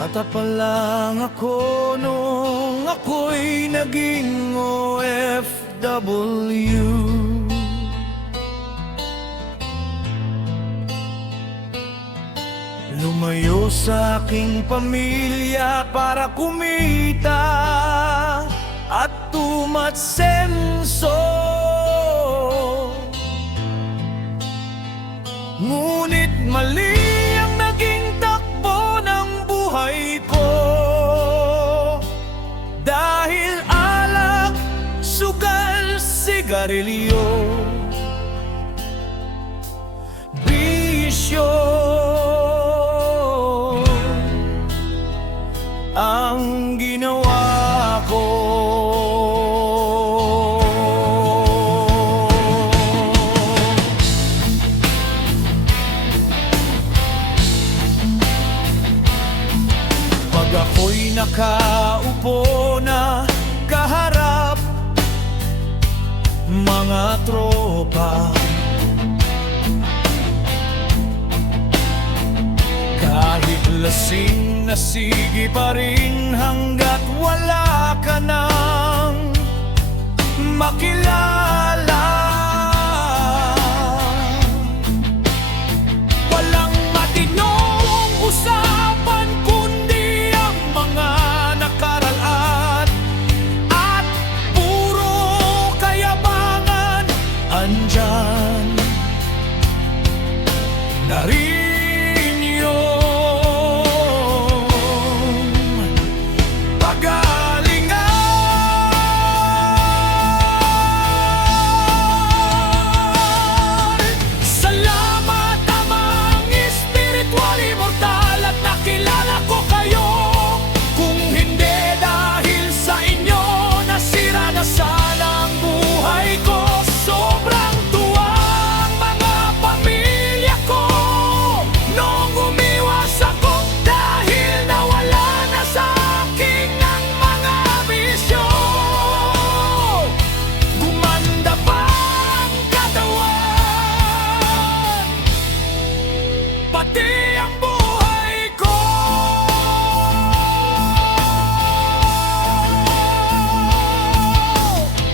Bata pa lang ako nung ako'y naging OFW. Lumayo sa aking pamilya para kumita at tumatsenso. Ngunit mali ang naging takbo ng buhay ko, dahil alak, sugal, sigarilyo, bisyo ang ginawa ko. Pag ako'y nakaupo na kaharap mga tropa, kahit lasing na sige pa rin hanggat wala ka nang makilala. Walang matinong usapan kundi ang mga nakaraan, at puro kayabangan andyan. Narin yung pagalingan. Salamat Amang espiritual, immortal, at nakilala ko kayo. Kung hindi dahil sa inyo, nasira na sana ang buhay ko. Sobrang tuwa ang mga pamilya ko nung umiwas ako, dahil nawala na sa akin ang mga bisyo. Gumanda pa ang katawan, pati ang buhay ko.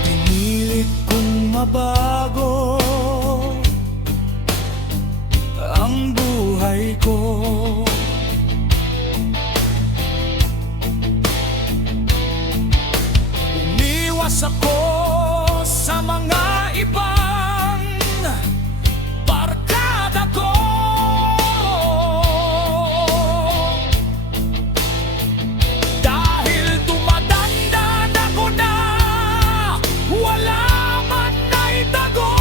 Pinilit kong mabago ang buhay ko. Umiwas ako sa mga ibang barkada ko, dahil tumatanda na ko na wala man naitago.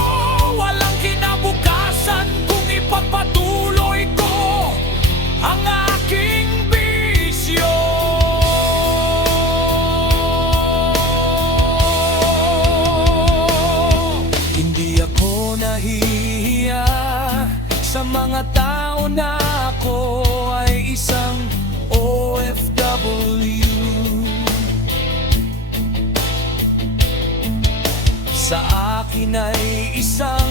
Walang kinabukasan kung ipagpatuloy ko ang aking bisyo. Hindi ako nahihiya sa mga tao na ako ay isang OFW. Sa akin ay isang